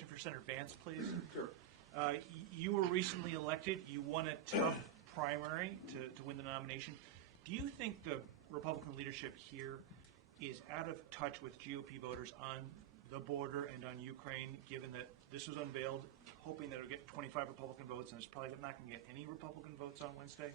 question for Senator Vance, please. Sure. You were recently elected. You won a tough primary to win the nomination. Do you think the Republican leadership here is out of touch with GOP voters on the border and on Ukraine, given that this was unveiled, hoping that it would get 25 Republican votes, and it's probably not going to get any Republican votes on Wednesday?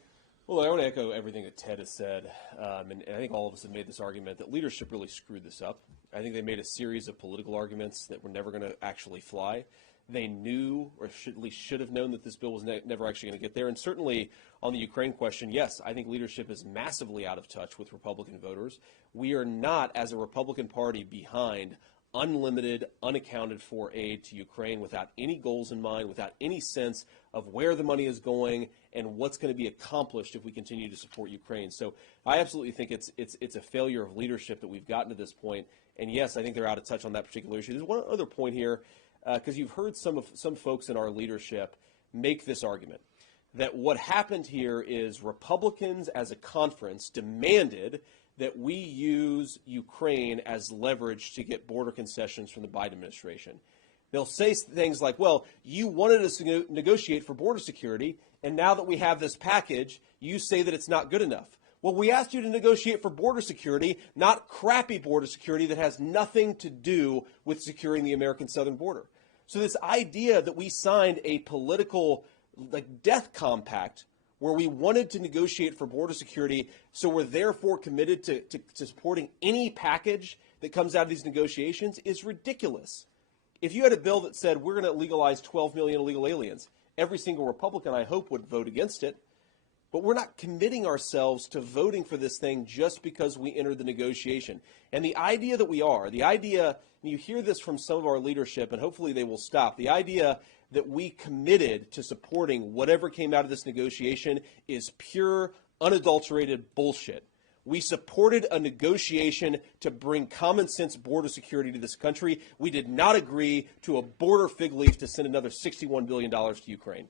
Well, I want to echo everything that Ted has said, and I think all of us have made this argument that leadership really screwed this up. I think they made a series of political arguments that were never going to actually fly. They knew, or at least should have known, that this bill was never actually going to get there. And certainly on the Ukraine question, yes, I think leadership is massively out of touch with Republican voters. We are not, as a Republican Party, behind unlimited, unaccounted for aid to Ukraine without any goals in mind, without any sense of where the money is going and what's going to be accomplished if we continue to support Ukraine. So I absolutely think it's a failure of leadership that we've gotten to this point. And yes, I think they're out of touch on that particular issue. There's one other point here, because you've heard some folks in our leadership make this argument that what happened here is Republicans as a conference demanded that we use Ukraine as leverage to get border concessions from the Biden administration. They'll say things like, well, you wanted us to negotiate for border security, and now that we have this package, you say that it's not good enough. Well, we asked you to negotiate for border security, not crappy border security that has nothing to do with securing the American southern border. So this idea that we signed a political death compact where we wanted to negotiate for border security, so we're therefore committed to supporting any package that comes out of these negotiations, is ridiculous. If you had a bill that said we're going to legalize 12 million illegal aliens, every single Republican, I hope, would vote against it. But we're not committing ourselves to voting for this thing just because we entered the negotiation. And the idea that we are, the idea, and you hear this from some of our leadership, and hopefully they will stop, the idea that we committed to supporting whatever came out of this negotiation is pure, unadulterated bullshit. We supported a negotiation to bring common sense border security to this country. We did not agree to a border fig leaf to send another $61 billion to Ukraine.